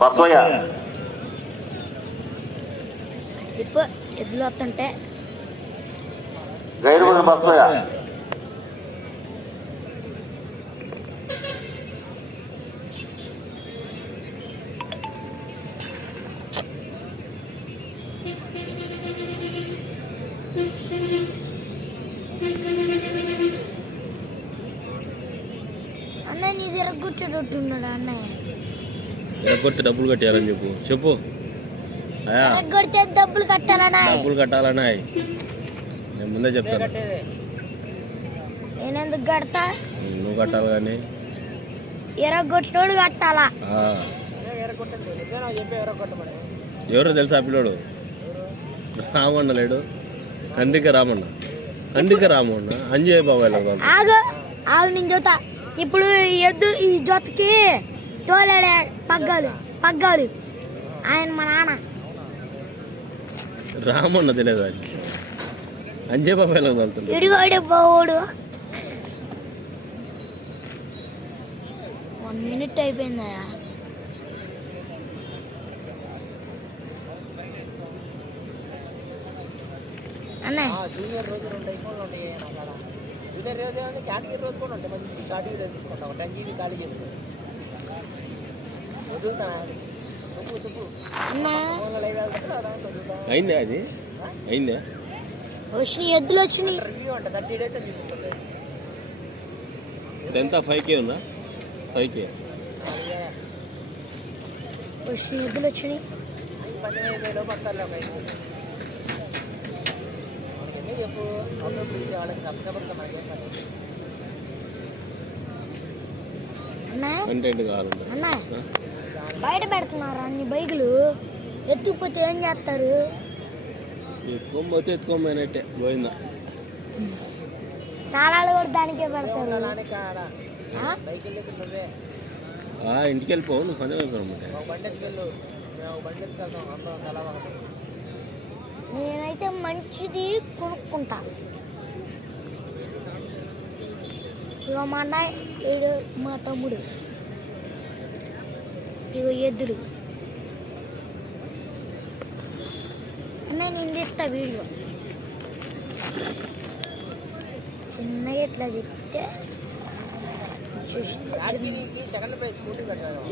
బసవయ్య చెప్పు ఎద్దులు వస్తుంటే. గైడ్ కూడా ఎరగొడితే డబ్బులు కట్టాలని చెప్పు. చెప్పు. డబ్బులు కట్టాలన్నాయ్. డబ్బులు కట్టాలన్నాయి. నేను ముందే చెప్తాను. నేనెందుకు కడతా? నువ్వు కట్టాలి కానీ. ఎరగొట్టినోడు కట్టాలా. ఎవరో తెలుసా పిల్లోడు? రామన్న లేడు. కందిక రామన్న. కందిక రామన్న. అంజయ్ బాబాయ్ ఆగు. ఆగు నేను చూతా ఇప్పుడు ఈ ఎద్దు ఈ జొత్తకి తోలాడే? పగ్గాలు పగ్గాలు ఆయన మా నాన్న. రామన్న తెలియదు అది అంజయ్ బాబాయ్ వెళ్తుంది ఇడిగోడి పోవుడు. వన్ మినిట్ అయిపోయిందా అన్నయ్య. జూనియర్ రోజు రెండు ఐఫోన్లు ఉంటాయి జూనియర్ రోజు ఏమంటే కేటగిరీ రోజు కూడా ఉంటాయి. మంచి షార్ట్ వీడియో తీసుకుంటాం. టెన్ జీబీ ఖాళీ చేసుకుని అయిందా అది? అయిందా? వచ్చినాయి ఎద్దులు వచ్చినాయి. ఎంత ఫైవ్ కే ఉందా? Five K. వచ్చినాయి ఎద్దులు వచ్చినాయి. చెప్పు పిలిచే వాళ్ళకి కంటెంట్ కావాలంటే. అన్న. బయట పెడుతున్నారు అన్ని బైకులు? ఎత్తుకుపోతే ఏం చేస్తారు? ఎత్తుకోకపోతే ఎత్తుకోమైనట్టే పోయిందా? తాళాలు కూడా దానికే పెడతారు. ఇంటికి వెళ్ళిపో నువ్వు పని నేనైతే మంచిది కొనుక్కుంటా. ఇగో మా అన్నయ్య మా తమ్ముడు. ఇగో ఎద్దులు నేను తీస్తా వీడియో. చిన్నగా ఇట్లా చెప్తే సెకండ్ ప్రైజ్ స్కూటీ పెట్టారు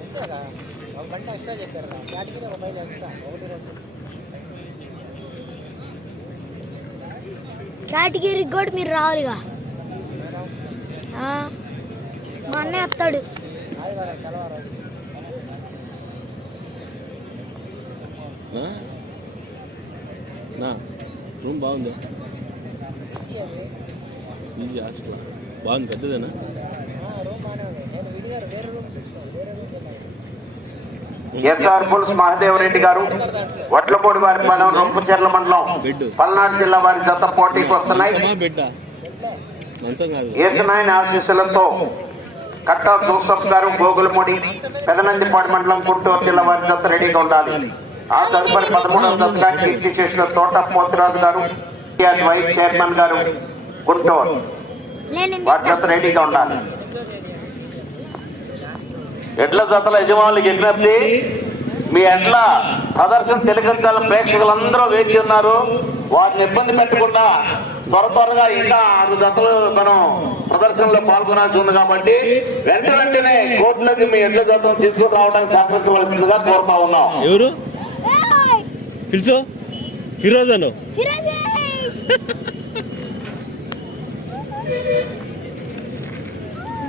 చెప్పారా ఒక ఎక్స్ట్రా చెప్పారు ఒక మైల్ ఎక్స్ట్రా ఒకటి రెండు. కేటగిరీకి కూడా మీరు రావాలిగా. మా అన్నయ్య వస్తాడు? నా రూమ్ బాగుందా? Easy hostel. బాగుంది పెద్దదేనా? ఎస్ఆర్ పుల్స్ మహదేవరెడ్డి గారు. వడ్లపూడి వారి మనం రొంపచెర్ల మండలం. పల్నాడు జిల్లా వారి జత పోటీకి వస్తున్నాయి. ఏసునాయన ఆశీస్సులతో కట్టా జోసఫ్ గారు గోగులమూడి పెదనందిపాడు మండలం గుంటూరు జిల్లా వారి జత రెడీగా ఉండాలి. ఆ తదుపరి పదమూడవ జతగా కీర్తి చేసిన తోట పోతిరాజు గారు వైస్ చైర్మన్ గారు గుంటూరు. వారి జత రెడీగా ఉండాలి. ఎడ్ల జతల యజమానులకు విజ్ఞప్తి మీ ఎడ్ల ప్రదర్శన తిలకించాలని ప్రేక్షకులందరూ వేచి ఉన్నారు. వారిని ఇబ్బంది పెట్టకుండా త్వర త్వరగా ఇంకా ఆరు జతలు మనం ప్రదర్శనలో పాల్గొనాల్సి ఉంది కాబట్టి వెంట వెంటనే కోర్టులోకి మీ ఎడ్ల జతను తీసుకుని రావడానికి సహకరించవలసిందిగా కోరుతా ఉన్నాం. ఎవరు? పిలుచు. ఫిరోజ్ అను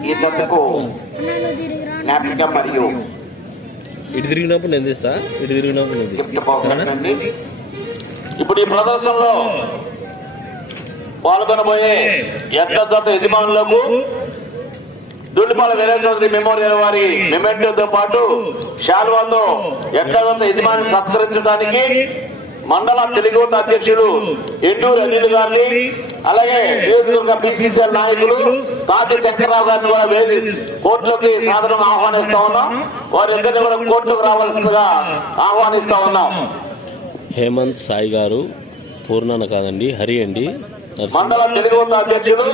ఈ జతకు జ్ఞాపిక మరియు ఇటు తిరిగినప్పుడు నేను తీస్తా ఇటు తిరిగినప్పుడు నేను ఇప్పుడు ఈ ప్రదర్శనలో పాల్గొనబోయే ఎడ్ల జత యజమానులకు దుండిపాల వీరేంద్ర మెమోరియల్ వారి మెమెంటోతో పాటు శాల్వాతో ఎడ్ల జత యజమాని సత్కరించడానికి మండల తెలుగు అధ్యక్షుడు ఎండూరు అనిల్ గారిని అలాగే నియోజకవర్గ పిసిసిఎల్ నాయకులు కాటి చక్రరావు గారిని కూడా వేది కోర్టులోకి సాధారణ ఆహ్వానిస్తా ఉన్నాం. వారిద్దరిని కూడా కోర్టుకు రావాల్సిందిగా ఆహ్వానిస్తా ఉన్నాం. హేమంత్ సాయి గారు పూర్ణన కాదండి హరి అండి. మండల తెలుగు అధ్యక్షుడు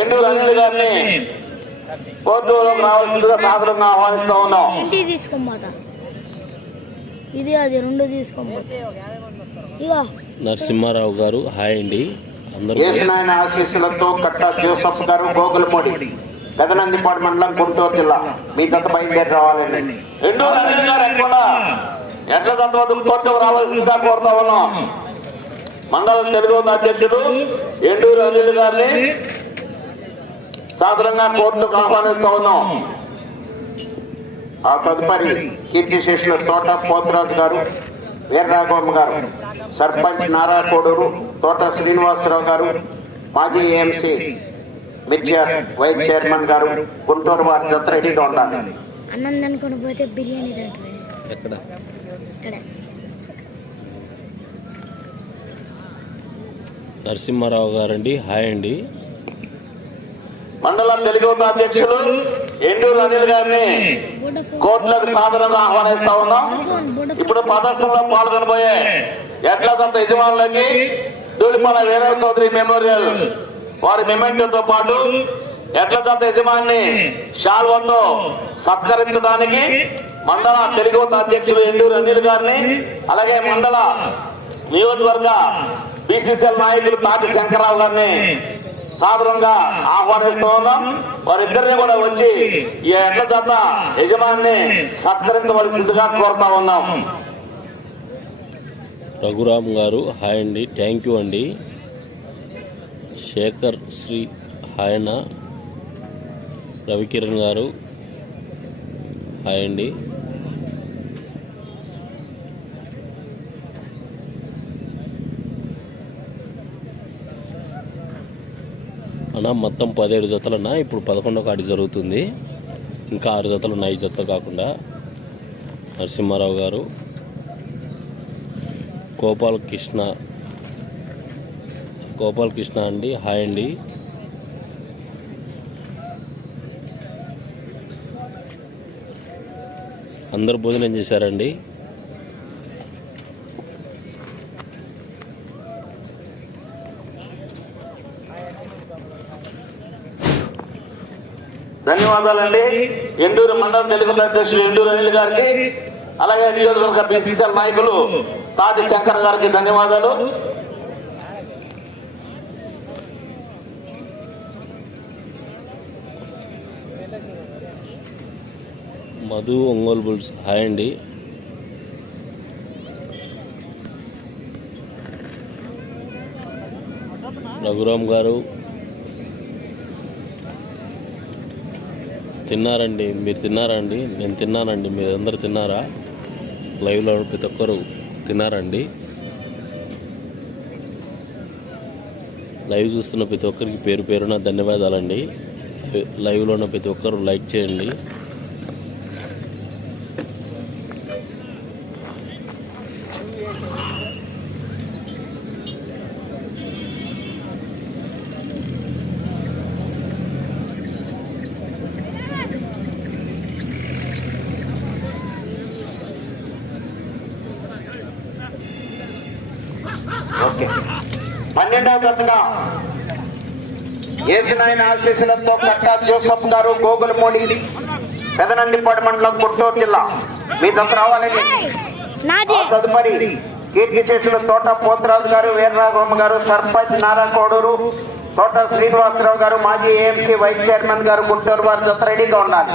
ఎండూరు అనిల్ గారిని కోర్టులోకి రావాల్సిందిగా సాధారణంగా ఆహ్వానిస్తూ ఉన్నాం. ఇంటికి తీసుకోపోతా ఇది అది రెండు తీసుకోపోతా ఇగో. నరసింహారావు గారు హాయ్ అండి. ఏసునాయన ఆశీస్సులతో కట్ట జోసఫ్ గారు గోగులమూడి పెదనందిపాడు మండలం గుంటూరు జిల్లా. మీ గత బయలుదేరి రావాలండి. రెండో గారు ఎక్కడ? ఎట్ల వద్దకు కోర్టుకు రావాల్సిందిగా కోరుతా ఉన్నాం. మండలం తెలుగు అధ్యక్షుడు ఎండూరు అనిల్ గారిని సాధారణంగా కోర్టుకు ఆహ్వానిస్తూ ఉన్నాం. ఆ తదుపరి కీర్తిశేషుల తోట పోతరాజు గారు వీరరాఘవమ్మ గారు సర్పంచ్ నారా కోడూరు తోట శ్రీనివాసరావు గారు మాజీ ఏఎంసీ మిర్జర్ వైస్ చైర్మన్ గారు గుంటూరు వారి జత రెడీగా ఉండాలి. అన్నం అనుకుని పోతే బిర్యానీ ఎక్కడ? నరసింహారావు గారండి. హాయ్ అండి. మండలం తెలుగు అధ్యక్షులు ఎండూరు అనిల్ గారిని బుడఫోన్ కోర్టులకు ఆహ్వానిస్తా ఉన్నాం. ఇప్పుడు ప్రదర్శనలో పాల్గొనబోయే ఎట్ల కొంత యజమానులకి దూలిపాల వీరవ చౌదరి మెమోరియల్ వారి మెమెంటోతో పాటు ఎట్ల కొంత యజమాని షాల్వంతో సత్కరించడానికి మండల తెలుగు అధ్యక్షులు ఎండూరు అనిల్ గారిని అలాగే మండల నియోజకవర్గ బీసీసీఎల్ నాయకులు తాటి శంకరరావు గారిని సాదరంగా ఆహ్వానిస్తూ ఉన్నాం. వారిద్దరిని కూడా వచ్చి ఈ ఎండ చేత యజమాని సత్కరించవలసిందిగా కోరుతా ఉన్నాం. రఘురామ్ గారు హాయ్ అండి థ్యాంక్ యూ అండి. శేఖర్ శ్రీ హాయన రవికిరణ్ గారు హాయ్ అండి. అన్నా మొత్తం పదిహేడు జతలు అన్న ఇప్పుడు పదకొండో కాడి జరుగుతుంది. ఇంకా ఆరు జతలు ఉన్నాయి జత కాకుండా. నరసింహారావు గారు గోపాల్ కృష్ణ. గోపాల్ కృష్ణ అండి హాయ్ అండి. అందరు భోజనం చేశారండి. ధన్యవాదాలండి. ఎండూరు మండల తెలుగు అధ్యక్షులు ఎండూరు అనిల్ గారికి అలాగే నియోజకవర్గ బీసీసీఎల్ నాయకులు తాటి శంకర్ గారికి ధన్యవాదాలు. మధు ఒంగోలు బుల్స్. హాయ్ అండి. రఘురామ్ గారు తిన్నారండి మీరు తిన్నారండి నేను తిన్నానండి మీరు అందరు తిన్నారా? లైవ్లో ప్రతి ఒక్కరు తిన్నారండి. లైవ్ చూస్తున్న ప్రతి ఒక్కరికి పేరు పేరున ధన్యవాదాలండి. లైవ్లో ఉన్న ప్రతి ఒక్కరు లైక్ చేయండి. జతగా ఏసునాయన ఆశీస్సులతో కట్టా జోసఫ్ గారు గోగులమూడి పెదనందిపాడు మండలం గుంటూరు జిల్లా. మీ నాది. ఆ తదుపరి కీర్తి చేసిన తోట పోతరాజు గారు వీరరాఘవమ్మ గారు సర్పంచ్ నారా కోడూరు తోట శ్రీనివాసరావు గారు మాజీ ఏఎంసీ వైస్ చైర్మన్ గారు గుంటూరు వారి జత రెడీగా ఉండాలి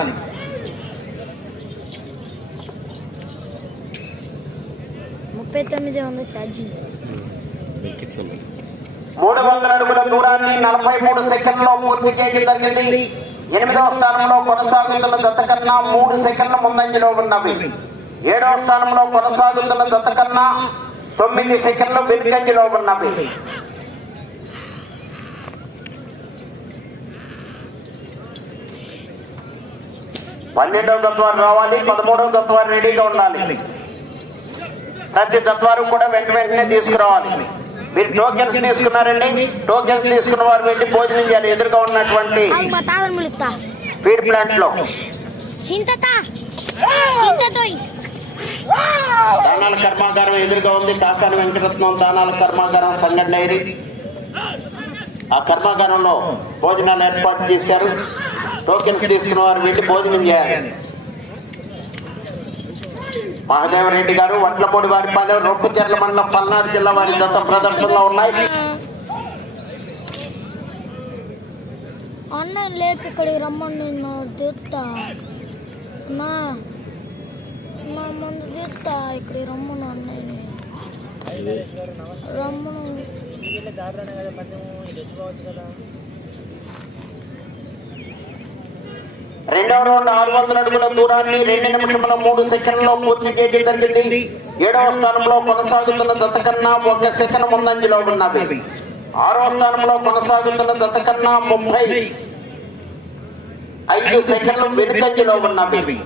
ముప్పై తొమ్మిది ఉంది మూడు వందల అడుగుల దూరాన్ని నలభై మూడు సెకండ్లో పూర్తి చేయడం జరిగింది. ఎనిమిదవ స్థానంలో కొనసాగుతున్న జత కన్నా మూడు సెకండ్ల ముందంజలో ఉన్నవి. ఏడవ స్థానంలో కొనసాగుతున్న జత కన్నా తొమ్మిది సెకండ్లు వెనుకంజలో ఉన్నవి. పన్నెండవ తత్వాలు రావాలి పదమూడవ తత్వాలు రెడీగా ఉండాలి. ప్రతి తత్వాలు కూడా వెంట వెంటనే తీసుకురావాలి. మీరు టోకెన్స్ తీసుకున్నారండి. టోకెన్స్ తీసుకున్న వారు వెళ్ళి భోజనం చేయాలి. ఎదురుగా ఉన్నటువంటి ఫీడ్ ప్లాంట్లో చింతత చింతతోయ్ దానాల కర్మాగారం ఎదురుగా ఉంది. కాకాని వెంకటరత్నం దానాల కర్మాగారం సంగం డైరీ ఆ కర్మాగారంలో భోజనాలు ఏర్పాటు చేశారు. టోకెన్స్ తీసుకున్న వారు వెళ్ళి భోజనం చేయాలి. మహదేవరెడ్డి గారు వడ్లపూడి వారి పాలెం రొప్పుచెర్ల మండలం పల్నాడు జిల్లా వారి దత్త ప్రదర్శనలో ఉన్నాయి. అన్న లేక ఇక్కడికి రమ్మని నేను తీస్తా నా నా ముందు తీస్తా ఇక్కడికి రమ్మను అన్నయ్యని. రమ్మను వీళ్ళ జాగ్రత్త కదా పందెం ఇది తెచ్చుకోవచ్చు కదా రెండవ రౌండ్ ఆరు వందల అడుగుల దూరాన్ని రెండు నిమిషముల మూడు సెకండ్లో పూర్తి చేయడం జరిగింది ఏడవ స్థానంలో కొనసాగుతున్న దత్త కన్నా ఒక సెకండ్ ముందంజలో ఉన్నవి. ఆరవ స్థానంలో కొనసాగుతున్న దత్త కన్నా ముప్పై. ఐదు సెకండ్లు వెనుకంజలో ఉన్నవి.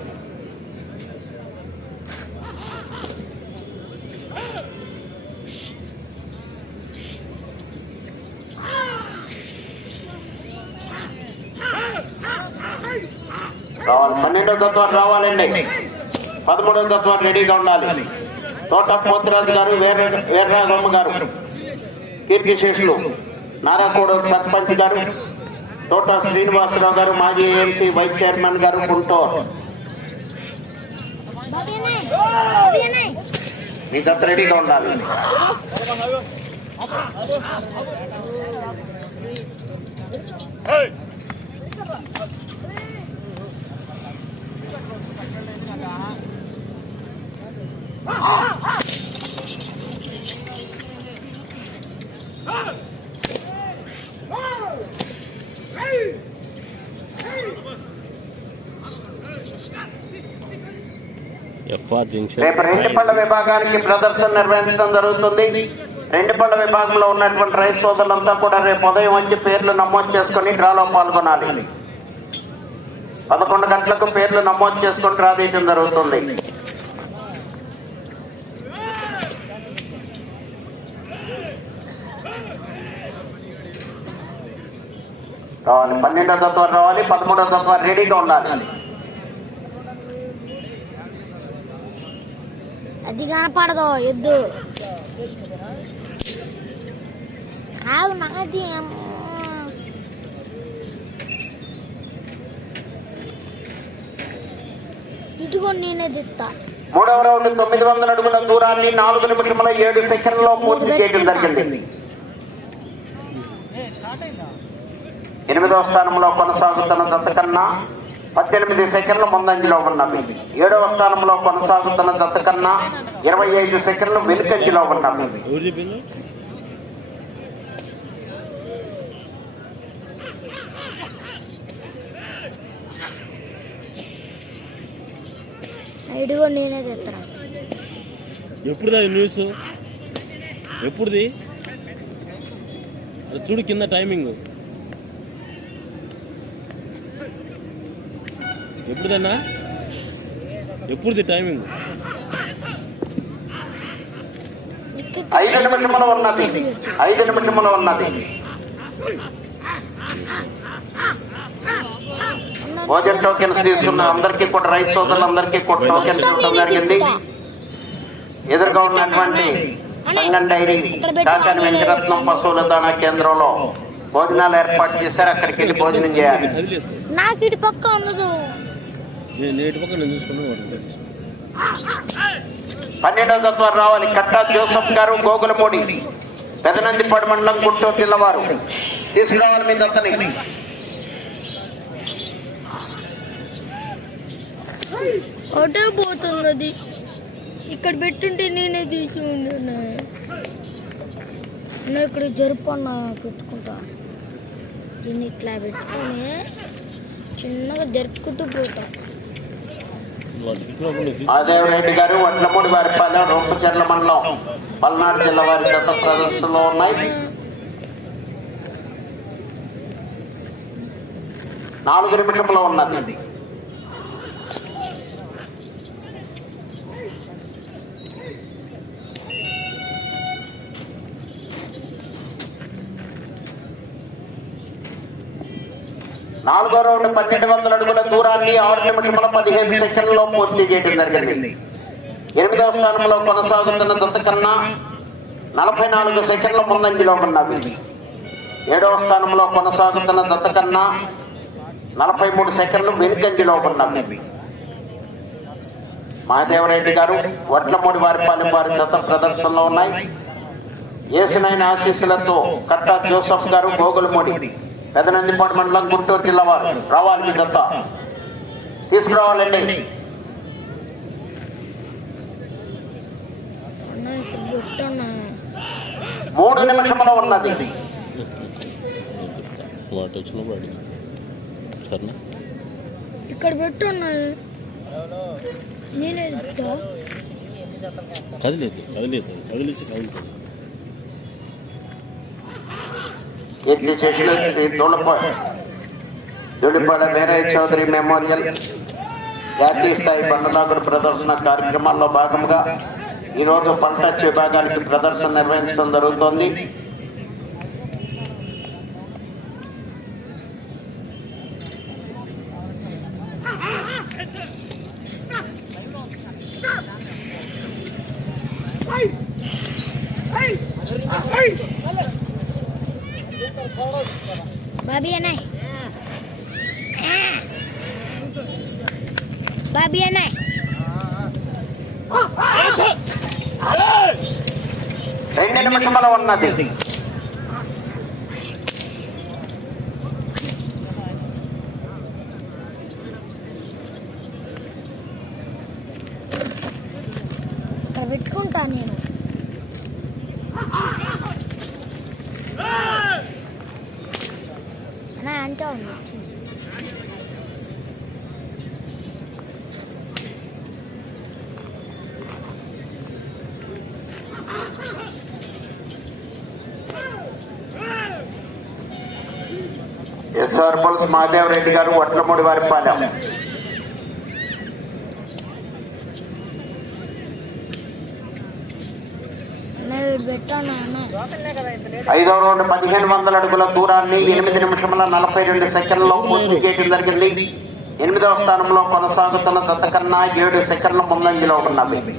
తత్వాలు రావాలండి. పదమూడవ తత్వాలు రెడీగా ఉండాలి. తోట పోతురాజు గారు వీర వీర్రాఘమ్మ గారు. కీర్తిశేషులు నారాకోడ సర్పంచ్ గారు. తోట శ్రీనివాసరావు గారు మాజీ ఏఎంసీ వైస్ చైర్మన్ గారు గుంటూరు. మీ జత రెడీగా ఉండాలి. ఎఫ్ఆర్ రేపు రెండు పళ్ళ విభాగానికి ప్రదర్శన నిర్వహించడం జరుగుతుంది. రెండు పళ్ళ విభాగంలో ఉన్నటువంటి రైతు సోదరులంతా కూడా రేపు ఉదయం వచ్చి పేర్లు నమోదు చేసుకుని డ్రాలో పాల్గొనాలి. పదకొండు గంటలకు పేర్లు నమోదు చేసుకుని డ్రా తీయడం జరుగుతుంది. రావాలి పన్నెండో తత్వం రావాలి పదమూడో తత్వం రెడీగా ఉండాలి. అది కనపడదు ఎద్దు. ఆవు నాది. ఇదిగో నేనే తిత్తా మూడవ రౌండ్ తొమ్మిది వందల అడుగుల దూరాన్ని నాలుగు నిమిషముల ఏడు సెకండ్లో పూర్తి చేయడం జరిగింది. ఎనిమిదవ స్థానంలో కొనసాగుతున్న దత్తకన్నా పద్దెనిమిది సెకండ్ల ముందంజలో ఉన్నవి. ఏడవ స్థానంలో కొనసాగుతున్న దత్తకన్నా ఇరవై ఐదు సెకండ్లు వెనుకంజలో ఉన్నవి. నేనే తెస్తాను అది న్యూస్? ఎప్పుడుది? అది చూడు కింద టైమింగ్. ఎప్పుడుదన్నా? ఎప్పుడుది టైమింగ్ ఐదు నిమిషములు ఉన్నది. ఐదు నిమిషములు ఉన్నది. భోజన్ టోకెన్స్ తీసుకున్న అందరికీ కూడా రైస్ సోదరులందరికీ కూడా టోకెన్స్ ఇవ్వడం జరిగింది. ఎదురుగా ఉన్నటువంటి సంగం డైరీ కాకాని వెంకటరత్నం పశువుల దాణా కేంద్రంలో భోజనాలు ఏర్పాటు చేశారు. అక్కడికి వెళ్ళి భోజనం చేయాలి. కదిలేదు నాకు ఇటు పక్క ఉండదు. నేను నేటి పక్క నేను చూసుకున్నాను పన్నెండవ తత్వాలు రావాలి. కట్టా జోసఫ్ గారు గోగులపూడి పెదనందిపాడు మండలం గుంటూరు జిల్లా వారు. తీసుకురావాలి మీ దత్తని. అటే పోతుంది అది ఇక్కడ పెట్టుంటే నేనే తీసి ఉండే నేను ఇక్కడ జరుపన్న పెట్టుకుంటా. దీన్ని ఇట్లా పెట్టుకొని చిన్నగా జరుపుకుంటూ పోతా. ఆదేవరెడ్డి గారు వడ్లపూడి వారిపాలెం రూపచర్ల మండలం పల్నాడు జిల్లా వారి గత ప్రదర్శనలో ఉన్నాయి. నాలుగు నిమిషంలో ఉన్నది. నాలుగో రౌండ్ పన్నెండు వందల అడుగుల దూరాన్ని ఆరు నిమిషముల పదిహేను సెషన్లో పూర్తి చేయడం జరిగింది. ఎనిమిదవ స్థానంలో కొనసాగుతున్న దత్త కన్నా నలభై నాలుగు సెషన్ల ముందంజలో ఉన్నవి ఏడవ స్థానంలో కొనసాగుతున్న దత్తకన్నా నలభై మూడు సెషన్లు వెనుకంజలో ఉన్నవి మహాదేవరెడ్డి గారు వడ్లమూడి వారిపాలెం వారి దత్త ప్రదర్శనలో ఉన్నాయి. ఏసునైన ఆశీస్సులతో కట్టా జోసఫ్ గారు గోగులమూడి పెదనందిపాడు మండలం గుంటూరు జిల్లా వారు రావాలి మీ జత. తీసుకురావాలండి. మూడు నిమిషంలో ఉన్నది. ఇక్కడ పెట్టున్నా నేనే కదిలేదు కదిలేదు కదిలేసి కదులుతుంది. ఎత్తి చెట్లు శ్రీ దొడప. దొడిపాడ వీరయ్య చౌదరి మెమోరియల్. జాతీయ స్థాయి బండలాగుడు ప్రదర్శన కార్యక్రమాల్లో భాగంగా ఈరోజు పంట విభాగానికి ప్రదర్శన నిర్వహించడం జరుగుతోంది. బాబీ అన్నాయ్ బాబీ అన్నాయ్ రెండు నిమిషంలో ఉన్నది ఇక్కడ పెట్టుకుంటా నేను అన్నా అంటే ఉంది ఎస్ఆర్ పుల్స్ మహాదేవరెడ్డి గారు వడ్లమూడి వారిపాలెం ఐదవ రౌండ్ పదిహేను వందల అడుగుల దూరాన్ని ఎనిమిది నిమిషముల నలభై రెండు సెకండ్లలో పూర్తి చేయడం జరిగింది. ఎనిమిదవ స్థానంలో కొనసాగుతున్న దత్త కన్నా ఏడు సెకండ్ల ముందంజలో వెళ్ళిపోయిందా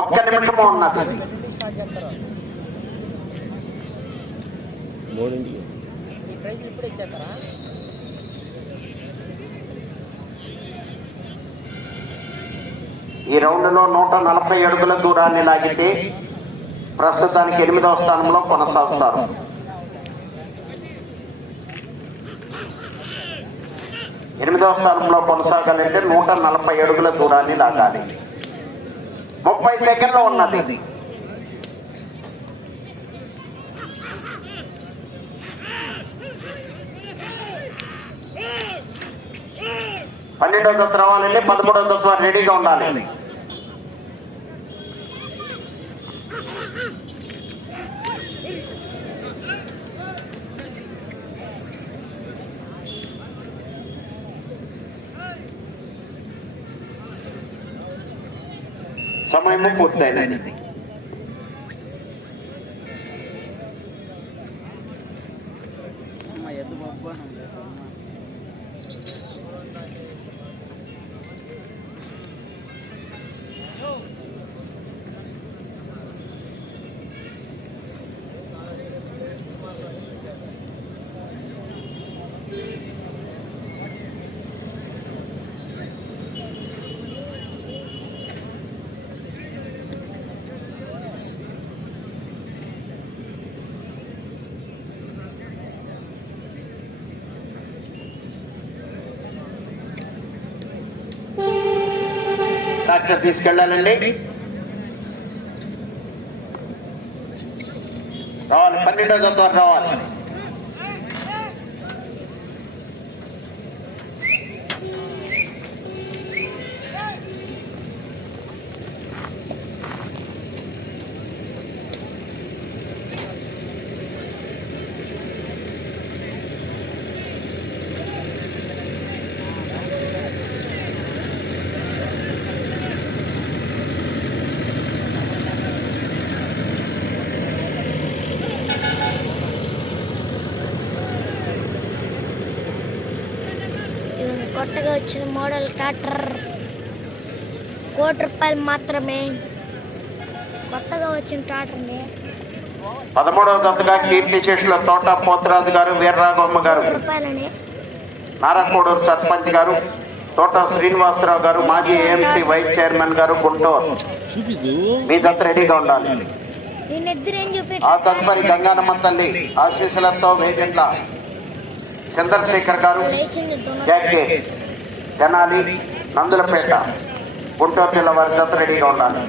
ఒక్క నిమిషము ఉన్నది. మూడింటికి. ఈ ప్రైజ్ ఇప్పుడు ఇచ్చేస్తారా? ఈ రౌండ్లో నూట నలభై అడుగుల దూరాన్ని లాగితే ప్రస్తుతానికి ఎనిమిదవ స్థానంలో కొనసాగుతారు. ఎనిమిదవ స్థానంలో కొనసాగాలంటే నూట నలభై అడుగుల దూరాన్ని లాగాలి. ముప్పై సెకండ్లు ఉన్నది. పన్నెండవ దత్త రావాలండి పదమూడవ దత్త రెడీగా ఉండాలి. సమయము పూర్తయినది. డాక్టర్ తీసుకెళ్ళాలండి. రావాలి. పన్నెండో దత్త రావాలి ఇది కొత్తగా వచ్చిన మోడల్ ట్రాక్టర్. కోటి రూపాయలు మాత్రమే. కొత్తగా వచ్చిన ట్రాక్టర్ని. పదమూడవ జతగా కీర్తి శేషుల తోట పోతరాజు గారు వీర్రాఘవమ్మ గారు. నారాయణగూడూరు సర్పంచ్ గారు తోట శ్రీనివాసరావు గారు మాజీ ఏఎంసీ వైస్ చైర్మన్ గారు గుంటూరు. మీ జత రెడీగా ఉండాలి. ఆ తదుపరి గంగానమ్మ తల్లి ఆశీస్సులతో వేజెంట్ల చంద్రశేఖర్ గారు లేచింది జాకే తెనాలి నందులపేట గుంటూరు జిల్లా వారి జత రెడీగా ఉండాలి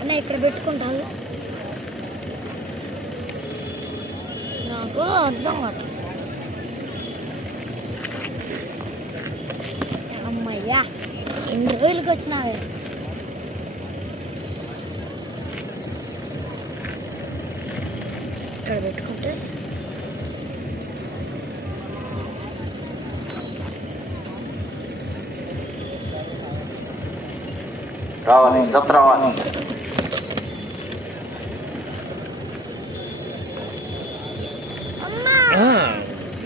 అన్న ఇక్కడ పెట్టుకుంటాను నాకు అర్థం కాదు అమ్మయ్యా ఎన్ని రోజులకి వచ్చినావే ఇక్కడ పెట్టుకుంటే. రావాలి జత రావాలి.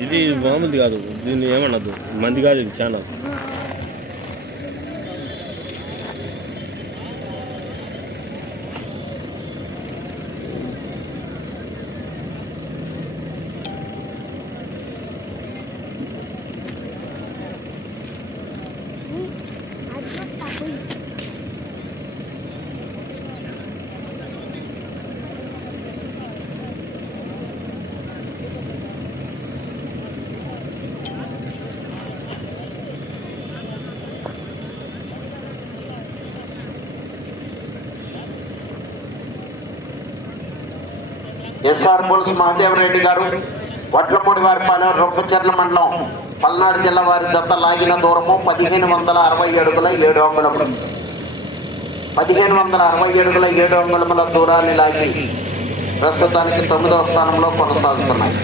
ఇది మామూలుది కాదు దీన్ని ఏమన్నది మంది కాదు ఇది చాలా ఎస్ఆర్ పులుసు మహదేవరెడ్డి గారు వడ్లమూడి వారిపాలెం రొప్పచెర్ల మండలం పల్నాడు జిల్లా వారి జత లాగిన దూరము పదిహేను వందల అరవై అడుగుల ఏడు అంగుళములు. పదిహేను వందల అరవై అడుగుల ఏడు అంగుళముల దూరాన్ని లాగి ప్రస్తుతానికి తొమ్మిదవ స్థానంలో కొనసాగుతున్నాయి.